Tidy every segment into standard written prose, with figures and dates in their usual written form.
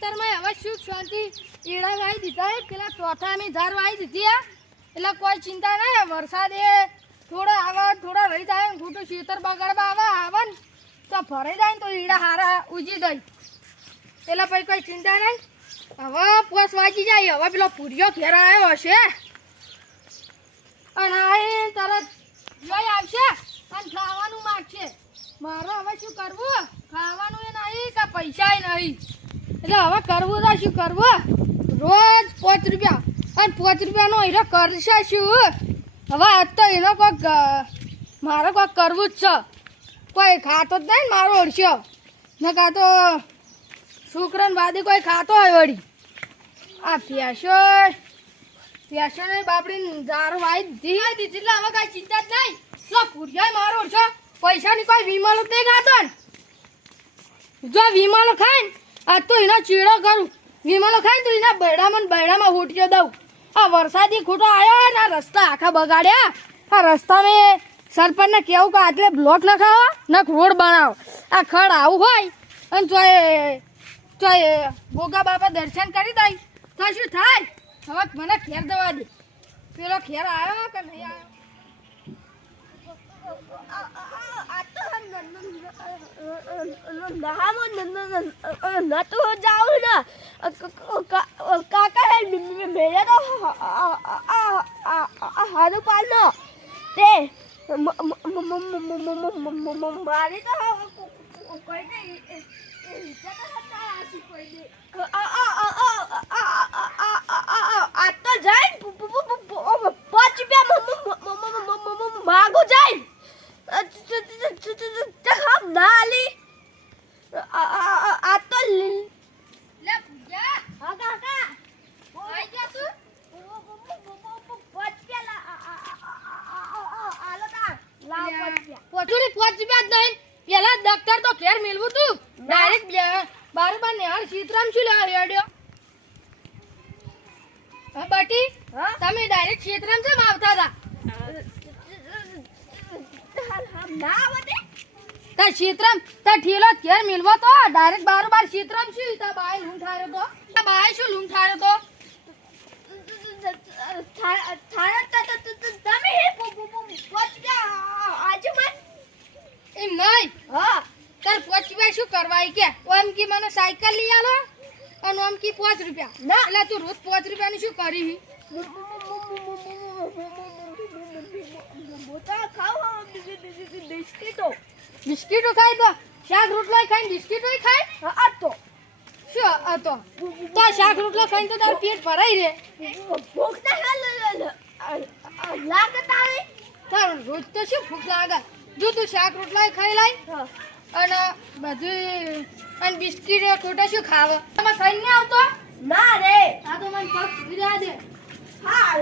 ખેતરમાં હવે શું શાંતિ ઈડા વાઈ દીધા પેલા ચોથા અમે ઝાર વાઈ દીધી એટલે કોઈ ચિંતા નહીં. વરસાદ એ થોડો આવે થોડા રહી જાય ખોટું ખેતર બગાડવા આવે ને તો ભરાઈ જાય ને તો ઈડા હારા ઉજી જાય એટલે પછી કોઈ ચિંતા નહીં. હવે પોસ વાગી જાય. હવે પેલો પૂરિયો ઘેર આવ્યો હશે અને આ તરત જોઈ આવશે અને ખાવાનું માગશે. મારે હવે શું કરવું? ખાવાનું એ નહીં કે પૈસા એ નહીં. એટલે હવે કરવું તો શું કરવું? રોજ 5 રૂપિયા અને 5 રૂપિયાનો હીરો કરશે શું? હવે આજ તો એનો કોઈક મારે કોઈક કરવું જ છે. કોઈ ખાતો જ નહીં ને મારો ઓળશ્યો ને કાં તો શુક્રન વાદી કોઈ ખાતો હોય વળી. આ પ્યાસો ને બાપડીને દારૂ વાઈ દીધી એટલે હવે કાંઈ ચિંતા જ નહીં. લો પૂર્યા મારો ઓળશો પૈસાની કોઈ વીમાલો જ નહીં ખાતો ને. જો વીમાલો ખાય ને આજ તો એનો ચીડો કરું. વીમાલો ખાય ને તો એના બૈડામાં હોટીઓ દઉં. આ વરસાદી ખોટો આવ્યો ને આ રસ્તા આખા બગાડ્યા. આ રસ્તામાં સરપંચને કેવું કે આટલે બ્લોક નખાવો ને રોડ બનાવો. આ ખડ આવું હોય અને ચોય ગોગા બાપા દર્શન કરી દઈ તો શું થાય? હવે મને ખેર દવા દે. પેલો ખેર આવ્યો કે નહીં આવ્યો? હારું પાડનો તે મારી તો કોઈ આ તો જાય 5 રૂપિયા માગો જાય ના આલી આ તો લે પૂજા હા કાકા આઈ જા તું. 5 રૂપિયા આલો તા લાવ 5 પોચુડી 5 રૂપિયા રૂપિયા જ નહીં. પેલા દફતર તો ઘેર મેલવું તું. ડાયરેક્ટ બારોબાર નેહાર સીતરામ શું લેવા રેડ્યો? હા બાટી હા તમે ડાયરેક્ટ સીતરામ કેમ આવતા હતા? ના આવતે તા સીતરામ તા ઠેલો ઘેર મેલવો તો ડાયરેક્ટ બારોબાર સીતરામ શું તા બાય લૂંઠાયો તો? તા બાય શું લૂંઠાયો તો? તમે આજુ મત એમ નહીં. હા તાર 5 રૂપિયા શું કરવા કે? ઓમ કી મને સાયકલ લઈ આલો અને ઓમ કી 5 રૂપિયા. ના. એટલે તું રોજ 5 રૂપિયાની શું કરી? મોટા ખાવ બિસ્કિટો બિસ્કિટો ખાય તો શાક રોટલો ખાઈને બિસ્કિટો ખાય? આ તો શું હતો તો શાક રોટલો ખાઈને તો તારું પેટ ભરાઈ રે. ભૂખ ના લાગત આવે તારું રોજ તો શું ભૂખ લાગે? જો તું શાક રોટલા ખાઈ લાય અને બધું અને બિસ્કિટ ખોટા શું ખાવ? તમે ખાઈને નહીં આવતો? ના રે આ તો મને પગ સુધરા દે. હા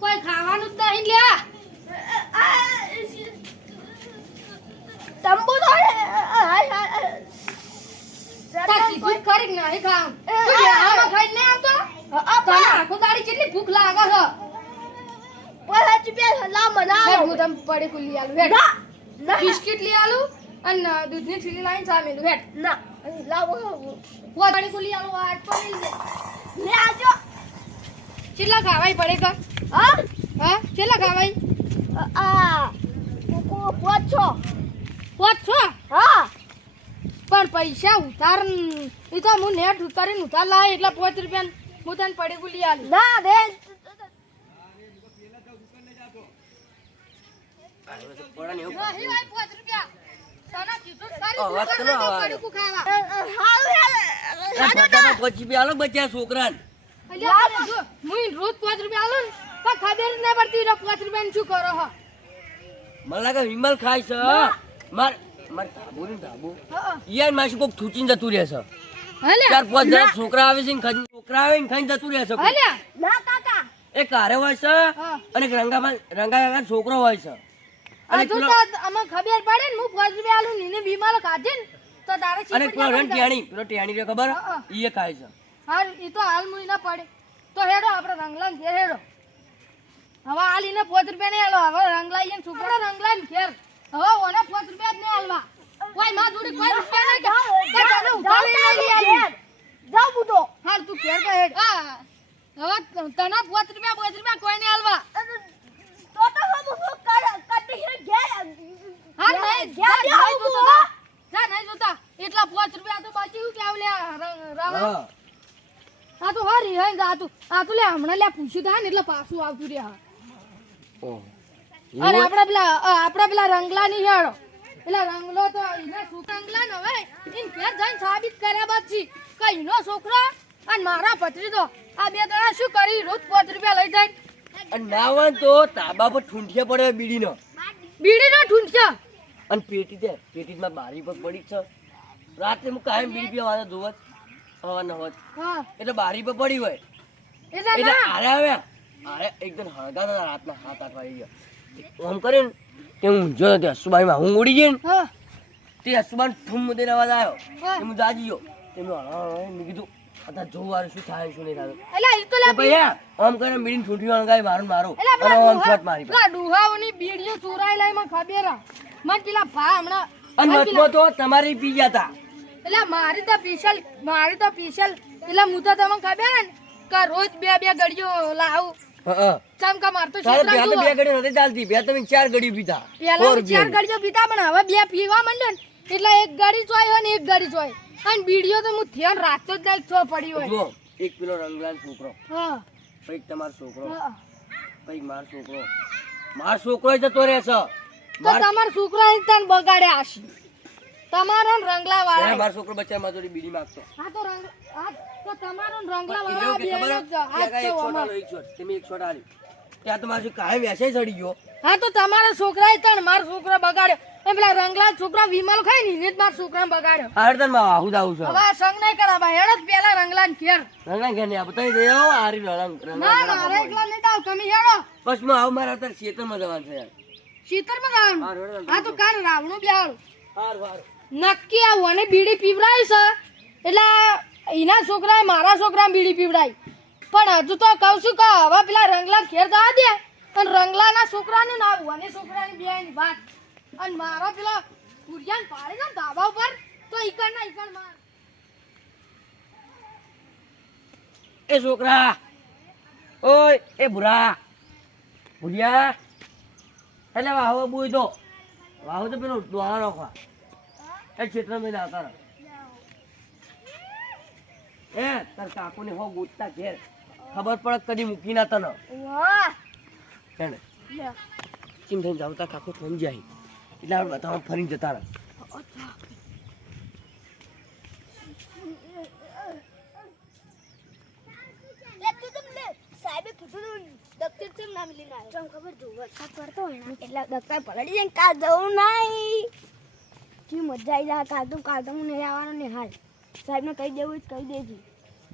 કોઈ ખાવાનું જ નહીં લ્યા. તંબુ તો તાર કીધું જ ખરી કે નહીં ખાવું. તું લેવામાં ખાઈને નહીં આવતો? તને આખો દાડી કેટલી ભૂખ લાગે છે? 5 રૂપિયા લાવ હેડ બનાવો હું તને પડીકું લઈ આલું. હેડ ના બિસ્કિટ લઈ આલું અને દૂધની થેલી લાવીને સામે લું. હેડ ના લાવ પડીકું લઈ આલું. આ પડી લે. લે આજો કેટલા ખાવાય પડીકા? હા હા કેટલા ખાવાય? આ પોછો 500? હા પણ પૈસા ઉધાર એ તો હું નેટ ઉતારીને ઉધાર લાવે એટલે 5 રૂપિયા હું તને પડીકું લઈ આલું. ના રે નહીં ભાઈ 5 રૂપિયા. તને કીધું જ ખરી, વાત તું કરો કરે તો હવે. પડીકું ખાવા. પચી બચ્યા છોકરા અલ્યા તને જો, હું રોજ 5 રૂપિયા આલું ને પણ ખબર જ નહીં પડતી 5 રૂપિયાનું શું કરો હો. મને લાગે વિમલ ખાય છે માર માર ધાબુ ને ધાબુ હા. યાર માસી કોક થૂચીને જતું રહે છે. અલ્યા 4-5 જણા છોકરા આવે છે ને છોકરા આવે ને ખાઈને જતું રહે છે કોક. અલ્યા ના કાકા એક હારે હોય છે હા. અને એક રંગા છોકરો હોય છે અને હજુ પેલો તો અમને ખબર પડે ને હું 5 રૂપિયા આલું ને એને બીમારો કાઢે ને તો તારે અને પેલો ટેણી રે ખબર હા. ઈ ખાય છે. હાલ એ તો હાલ મુઈ ના પડે તો હેડો આપણે રંગલાન ઘેર હેડો. હવે હાલ એને 5 રૂપિયા નહીં હાલો. હવે રંગલાઈ ને છોકરા રંગલાન ઘેર હવે ઓને 5 રૂપિયા જ નહીં હાલવા. કોઈ માં જોડી 5 રૂપિયા નહીં કે તને ઉધાર લઈ આલી. જાઉં હું તો. હાલ તું ઘેર કે હેડ હવે તને 5 રૂપિયા કોઈ નહીં હાલવા તો હું કદી ઘેર હા નહીં ઘેર જા જાઉં નહીં હું. જોતા જા નહીં જોતા એટલા 5 રૂપિયા તો બચ્યું કે આવલે હા આ તો હરી હે આ તો લે હમણાં લે પૂછ્યું તા ને એટલે પાછું આવતું રે હા ઓહ. અને એવું? આપડા પેલા રંગલા ની હેડો એટલે રંગલો તો એને શું રંગલા ને હવે ઇન ઘેર જઈને સાબિત કર્યા બાદ છી કે એનો છોકરો અને મારા ભત્રીજો આ બે જણા શું કરી રોજ 5 રૂપિયા લઈ જાય અને ના હોય ને તો તાબા પર ઠૂંઠિયા પડે બીડીનો બીડી ના ઠૂંઠ્યા અને પેટીમાં બારી પર પડી જ છે રાત્રે હું કાયમ બીડી પીવા વાળા જોવત હવાના હોત હા એટલે બારી પર પડી હોય એટલે એટલે ના આરે આવ્યા આરે એકદમ હળગાતા રાતના 7-8 વાગી ગયા આમ કરે ને તે હું ઊંઝો નથી હસુબાઈમાં હું ઉડી ગઈ ને હા તે હસુબાન ઠુમ દઈને અવાજ આવ્યો હા. તે હું જાગી ગયો તે મેં કીધું અત્યારે જોવું વાળું શું થાય શું નહીં થાય એટલે ઈ તો લે તો ભઈ આમ કરે બીડીને ઠૂંઠી વાળગાય મારો એટલે અને આમ શોટ મારી પેલા ડુહાઓની બીડીઓ ચોરાઈ લઈ માં ખબર આ. મને પેલા ભા હમણાં અને મને પેલા- વચમાં તો તમારી પી ગયા હતા એટલે મારી તો સ્પેશિયલ એટલે હું તો તમને ખબર હે ને કે રોજ બે ગડીઓ લાવું હા ચમકા મારતો તારે છોકરા બે તો જુઓ. બે ઘડી નથી ચાલતી બે તમે 4 ઘડી પીતા પહેલા 4 ચાર રૂપિયાની. ગડીઓ પીતા પણ હવે બે પીવા માંડ્યો ને એટલે એક ગાડી ચોય હોય ને એક ગાડી ચોય અને બીડીઓ તો હું ધ્યાન રાખતો જ નહીં છો પડી હોય જુઓ એક પેલો રંગલાલ છોકરો હા પછી તમારો છોકરો હા. પછી મારો છોકરો જતો રહેશે તો તમારા છોકરા તને બગાડે આશી તમારો ને રંગલા વાળા મારો છોકરો બચ્ચા માં જોડી બીડી માંગતો હા તો તો તમારો ને રંગલા પણ વાળા એવું કે બે ખબર જ હાથ હે? છે એક શોટ અમાર. આલો, એક શોટ. તમે એક શોટ આલી ત્યાં તો મારો કાંઈ વેસાઈ ચડી ગયો હા તો તમારા છોકરા તણ મારો છોકરો બગાડ્યો એ પેલા રંગલા છોકરા વિમલ ખાય ને એને જ મારા છોકરા બગાડ્યો હારતન માં આહુદ આવું છે હવે આ સંગ નહીં કરાવા હેડો જ પેલા રંગલા ને ઘેર રંગલા ઘેર ને આ બતાવી દે હો આરી રંગ ના મારા એકલા નહીં જાવ તમે હેડો બસ માં આવું મારે અત્યારે ખેતરમાં જવાનું છે યાર શીતળમાં જવાનું હારું, હેડો, હા તો કાલ રાવણું બેહાડું હારું હારું નક્કી આ વને બીડી પીવડાવી છે એટલે એના છોકરાએ મારા છોકરાને બીડી પીવડાવી પણ હજુ તો કહું છું કે હવે પેલા રંગલા ઘેર જવા દે અને રંગલાના છોકરાને ના વને છોકરાની બેની વાત અને મારા પેલા કુરિયાને પાડે ને ધાબા ઉપર તો ઈકણ ના ઈકણ માર એ છોકરા ઓય એ ભૂરિયા એટલે વાહો બુઈ દો વાહો તો પેલો દોણા નાખવા એ ક્ષેત્રમાં આવતા રહે એ તાર કાકુને હો ગોતતા ઘેર ખબર પડે કદી મૂકી ના તને વાહ એને ચીમ થઈને જાવ તાર કાકુ ફોન જાય એટલે આપણે બધા ફરીને જતા રહે લે તું તમને સાહેબે કીધું તું દફતર કેમ નામ લઈને આવ્યો તમ ખબર જો વરસાદ પડતો હોય ને એટલે દફતર પલળી જાય કાલ જવું નહીં કે મજા આવી જાય કાલ તો હું નહીં આવવાનો ને હાલ સાહેબને કહી દેવું જ કહી દેજે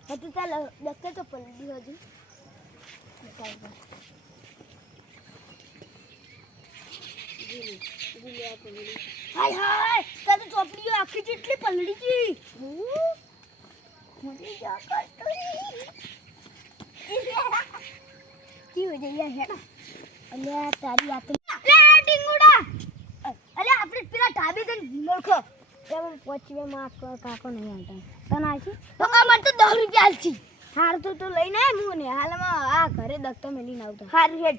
હતું ચાલ દફતર તો પલળી હજુ હાય હાય કાલ તો ચોપડીઓ આખી જેટલી પલળી ગઈ મને જા કરતો કી હો જઈએ હેડા અલ્યા તારી આ તો લે ડીંગુડા અલ્યા આપણે પેલા ઢાબે જઈને વિમલ ખો તેમ પહોંચીએ માં કાકો નહીં આવતા તને આખી તો આ મને તો 10 રૂપિયા આલછી હાર તો લઈને આય હું ને હાલમાં આ ઘરે દત્તો મેલીને આવતો હાર હેડ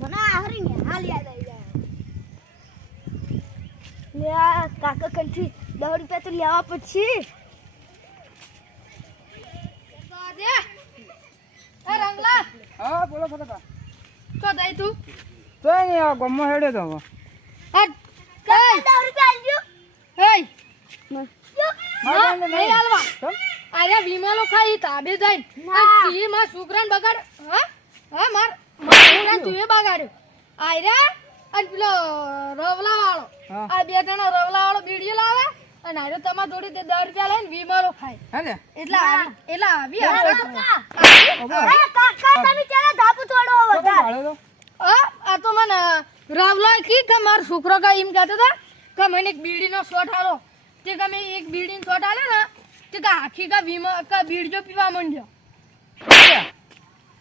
મને હારી ને હાલ યાદ આવી જાય લે આ કાકા કંઠી 10 રૂપિયા તો લેવા પછી દે એ રંગલા હા બોલો ફટાફટ તો દઈ તું તો નહીં આ ગમમાં હેડે તો હવે હટ કાકા 10 રૂપિયા આલજો હેય હા, ના નહીં હાલવા કેમ? આયા વિમલો ખાઈ તાબે જઈને ના. અને તી માં છોકરાને બગાડ હા હા માર તું એ બગાડ્યો આયરા અને પેલો રવલા વાળો હા. આ બે જણા રવલા વાળો બીડીઓ લાવે અને આયરો તમાર જોડે તે 10 રૂપિયા લઈને વિમલો ખાય હે ને એટલે આવી કાકા તમે ચાલો ધાબુ તોડો તો વધારે ભાડે તો આ તો મને રાવલા કી કે મારો છોકરો કા એમ કહેતો હતા કે મને એક બીડીનો શોટ આલો તે કે મેં એક બીડીનો શોટ આલે ને તે કે આખી કા કા બીડીઓ પીવા માંડ્યો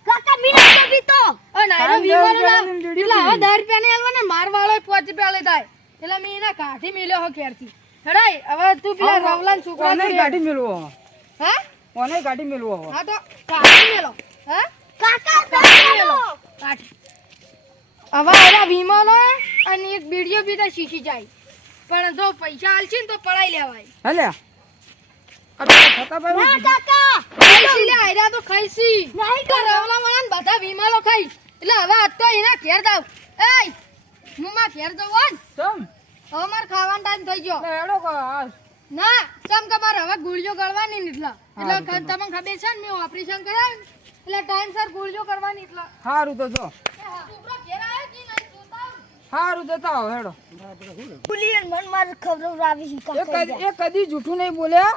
કાકા મીના તો પીતો અને આયરો પાંચ વિમલો રૂપિયાની બીડી પેલા હવે 10 રૂપિયા ને આલવાના માર વાળો 5 રૂપિયા લઈ જાય એટલે મેં એના કાઢી મેલ્યો હો ક્યારથી હડાઈ હવે તું પેલા રાવલા છોકરા કોને ગાડી મેળવો હા ઓને ગાડી મેલવો હવે હા તો કાઢી મેલો હે કાકા કાઢી મેલો કાઢી હવે એલા વિમાનો અને એક બીડીઓ બી તો શીખી જાય પણ જો પૈસા આલશે ને તો પડાઈ લેવાય હલે આ પેલા ફતાભાઈ ના કાકા ખાઈસી લે આયરા તો ખાઈસી નહીં તો રવલા વાળાને બધા વિમાનો ખાઈ એટલે હવે આજ તો એના ઘેર જાવ એય હું માં ઘેર જવું તમ હવે મારે ખાવાનો ટાઈમ થઈ ગયો લે હેડો કો આ ના ચમ કે મારે હવે ગુળીઓ ગળવાની ને એટલે હા, તમને ખબર છે ને મેં ઓપરેશન કરાવ્યું ને, એટલે ટાઈમસર ગુળીઓ કરવાની એટલે હારું તો જો છોકરો ઘેર આવ્યો કે નહીં જોતા આવું. હારું જતા આવો હેડો પુલિયન મન માર ખબર આવી છે કાકા એ કદી જૂઠું નહીં બોલ્યા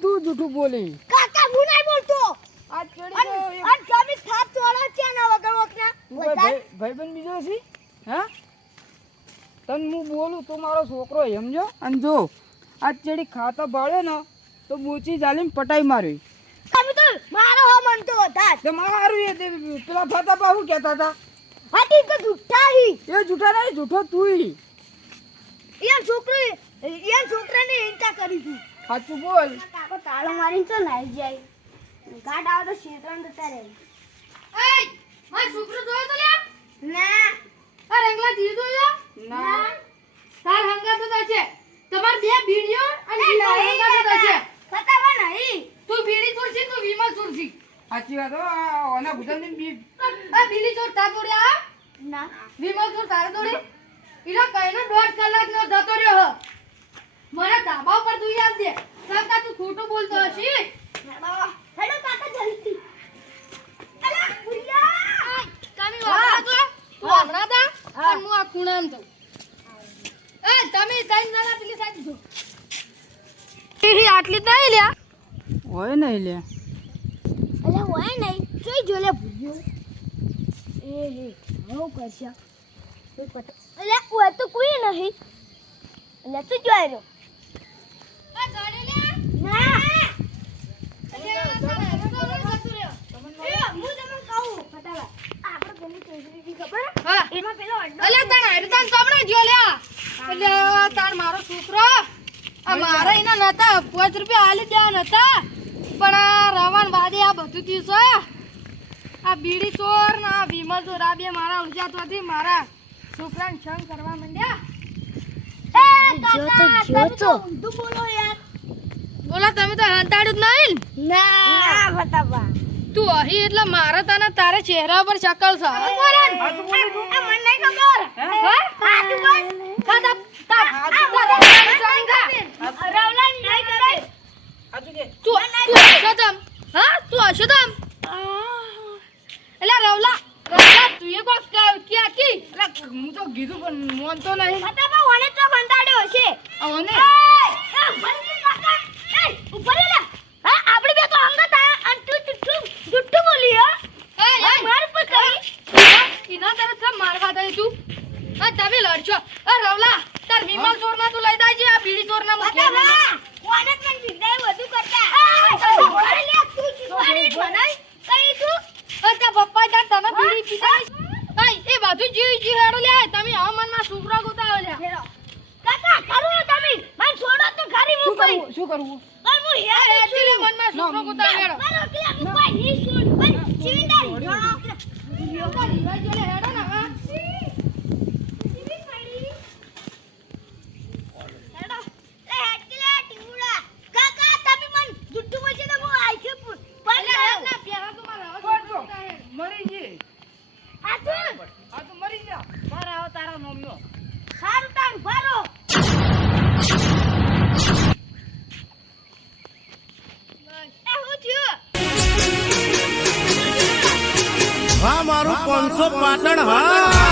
તું જૂઠું બોલી કાકા હું નહીં બોલતો આ ચડી તો એક અન તમે થાપ તોડો છે ના વગર વખના બતા ભાઈબંધ બીજો છે હા તને હું બોલું તો મારો છોકરો સમજો અને જો આ ચડી ખાતા ભાળ્યો ને તો બોચી જાલીને પટાઈ મારી તમે તો મારો હો મનતો હતા તે મારું એ તે પેલા ફતા પા શું કહેતા હતા હાટી તો જુઠ્ઠા હી એ જૂઠા નહીં જૂઠો તુંય ઈયન છોકરાને ઈંટા કરી હતી સાચું બોલ કાકો તાળો મારીને તો નાઈ જાય ગાડ આવે તો શેતરણ જતા રહે એય મારો છોકરો જોયો તો લ્યા ના આ રંગલા જીવ જોયો ના તાર હંગાતો તો છે તમાર બે બીડીઓ અને બીજો હંગાતો તો છે ફટાવા નહીં તું બીડી છોડશી તું વિમલ છોડશી સાચી વાત હો ઓના ગુજરાતી બી આ બીડી છોડ તાર જોડે આ ના વિમલ છોડ તારે જોડે ઈનો કઈનો 1.5 કલાક નો જતો રહ્યો હ મને ધાબા ઉપર તું યાદ દે કાકા તું ખોટું બોલતો હશી હેડો કાકા જલ્દી અલા ભુયા તમે વાપરા તો તું હમણાં તા અને હું આ ખૂણામ તો એ તમે ત્રણ જણા પેલી સાઈડ જો ઈ આટલી જ નહીં લ્યા હોય નહીં લે અલા હોય નહીં જોઈ જો લે ભુયો એ હે હું કરશે અલા ઓય તો કોઈ નહીં અલા તું જોઈ રહ્યો આ ગાડી લે ના હા એમાં પેલો અડ્ડો અલ્યા તાણ હરતાન સાંભળો જ્યો લ્યા અલ્યા તાણ મારો છોકરો આ મારા એના નતા 5 રૂપિયા આલી દેવા નતા પણ આ રવાન વાદે આ બધું થયું છે આ બીડી ચોર ને આ વિમલ ચોર આ બે મારા ઉલજાતવાથી મારા છોકરાને સંગ કરવા માંડ્યા એ કાકા તમે તો ઊંધું બોલો યાર બોલો તમે તો હંતાડ્યું જ નહીં ના બતાવા તું અહીં એટલે મારા તને તારે ચહેરા પર શકલ છે મને નહીં ખબર હા હાથ બોલ ખાધા રવલા નહીં કરે સાચું કે તું અશોધમ હા તું અશોધમ એટલે રવલા તું એ કોક ક્યાં કી એટલે હું તો કીધું પણ મોનતો નહીં બતાવા ઓને તો બંધાડ્યો છે આવને ઉપર લે હા આપણે બે તો અંગત આ અને તું જુઠ્ઠું બોલી હો માર પર કરી ઇના તરફ સબ મારવા દે તું હા તમે લડશો આ રવલા તાર વિમલ ચોર ના તું લઈ દાજે આ બીડી ચોર ના મુકે બતાવા ઓને પણ વિદાય વધુ કરતા અરે લે તું જીવાડી બનાય કઈ તું તાર પપ્પા તાર તને બીડી પીતા આય એ બાજુ જી હેડો લે તમે આવ મનમાં છોકરા ગોતાવો લે કાકા કરો તમે મને છોડો તો ઘરે હું કોઈ શું કરવું પણ હું હેડ એટલે મનમાં છોકરા ગોતાવો હેડો મારો પેલા હું કોઈ હી સુન પણ ચીંદારી યોગા લીવા જોલે હેડો ને હા મરી ગઈ આ તો મરી જા મારા આવ તારા નોમનો હા મારું 500 પાટણ હા